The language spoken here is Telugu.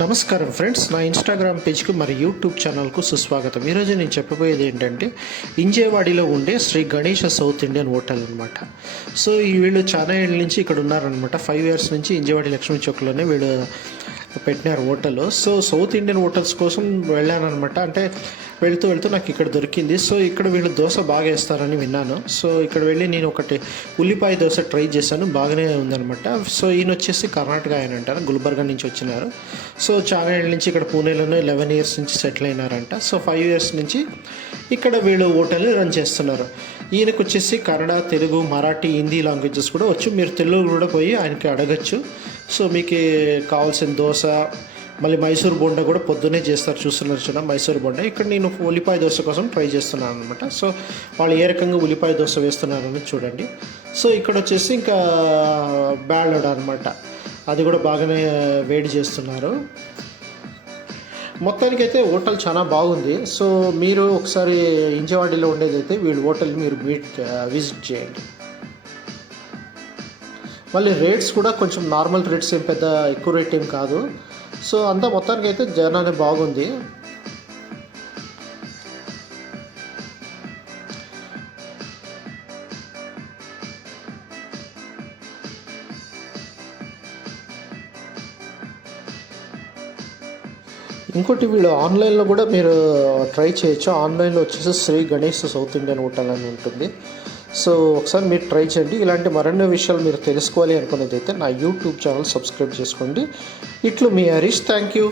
నమస్కారం ఫ్రెండ్స్, నా ఇన్స్టాగ్రామ్ పేజ్కి మరి యూట్యూబ్ ఛానల్కు సుస్వాగతం. ఈరోజు నేను చెప్పబోయేది ఏంటంటే ఇంజేవాడిలో ఉండే Shri Ganesha south Indian hotel అనమాట. సో వీళ్ళు చాలా ఏళ్ళ నుంచి ఇక్కడ ఉన్నారనమాట. 5 years నుంచి ఇంజేవాడి లక్ష్మీ చౌక్లోనే వీళ్ళు పెట్టినారు hotel. So south Indian hotels కోసం వెళ్ళానమాట. అంటే వెళ్తూ నాకు ఇక్కడ దొరికింది. సో ఇక్కడ వీళ్ళు దోశ బాగా వేస్తారని విన్నాను. సో ఇక్కడ వెళ్ళి నేను ఒకటి ఉల్లిపాయ దోశ ట్రై చేశాను, బాగానే ఉందనమాట. సో ఈయన వచ్చేసి కర్ణాటక ఆయన అంటారు, గుల్బర్గా నుంచి వచ్చినారు. సో చాలా ఏళ్ళ నుంచి ఇక్కడ పూణేలోనే 11 years నుంచి సెటిల్ అయినారంట. సో 5 years నుంచి ఇక్కడ వీళ్ళు హోటల్ని రన్ చేస్తున్నారు. ఈయనకు వచ్చేసి కన్నడ, తెలుగు, మరాఠీ, హిందీ లాంగ్వేజెస్ కూడా వచ్చు. మీరు తెలుగు కూడా పోయి ఆయనకి అడగచ్చు. సో మీకు కావాల్సిన దోశ, మళ్ళీ మైసూర్ బోండా కూడా పొద్దున్నే చేస్తారు, చూస్తున్నారు చూడ మైసూర్ బోండా. ఇక్కడ నేను ఉల్లిపాయ దోశ కోసం ట్రై చేస్తున్నాను అనమాట. సో వాళ్ళు ఏ రకంగా ఉల్లిపాయ దోశ వేస్తున్నారని చూడండి. సో ఇక్కడ వచ్చేసి ఇంకా బ్యాలడ్ అనమాట, అది కూడా బాగానే వేడి చేస్తున్నారు. మొత్తానికైతే హోటల్ చాలా బాగుంది. సో మీరు ఒకసారి ఇంజవాడిలో ఉండేదైతే వీళ్ళు హోటల్ని మీరు విజిట్ చేయండి. మళ్ళీ రేట్స్ కూడా కొంచెం నార్మల్ రేట్స్, ఏం పెద్ద ఎక్కువ రేట్ ఏం కాదు. సో అంతా మొత్తానికి అయితే జనానే బాగుంది. ఇంకోటి వీళ్ళు ఆన్లైన్లో కూడా మీరు ట్రై చేయొచ్చు. ఆన్లైన్లో వచ్చేసి Shri Ganesh south Indian hotel అని ఉంటుంది. సో ఒకసారి మీరు ట్రై చేయండి. ఇలాంటి మరెన్నో విషయాలు మీరు తెలుసుకోవాలి అనుకునేది అయితే నా యూట్యూబ్ ఛానల్ సబ్స్క్రైబ్ చేసుకోండి. ఇట్లు మీ హరీష్. Thank you.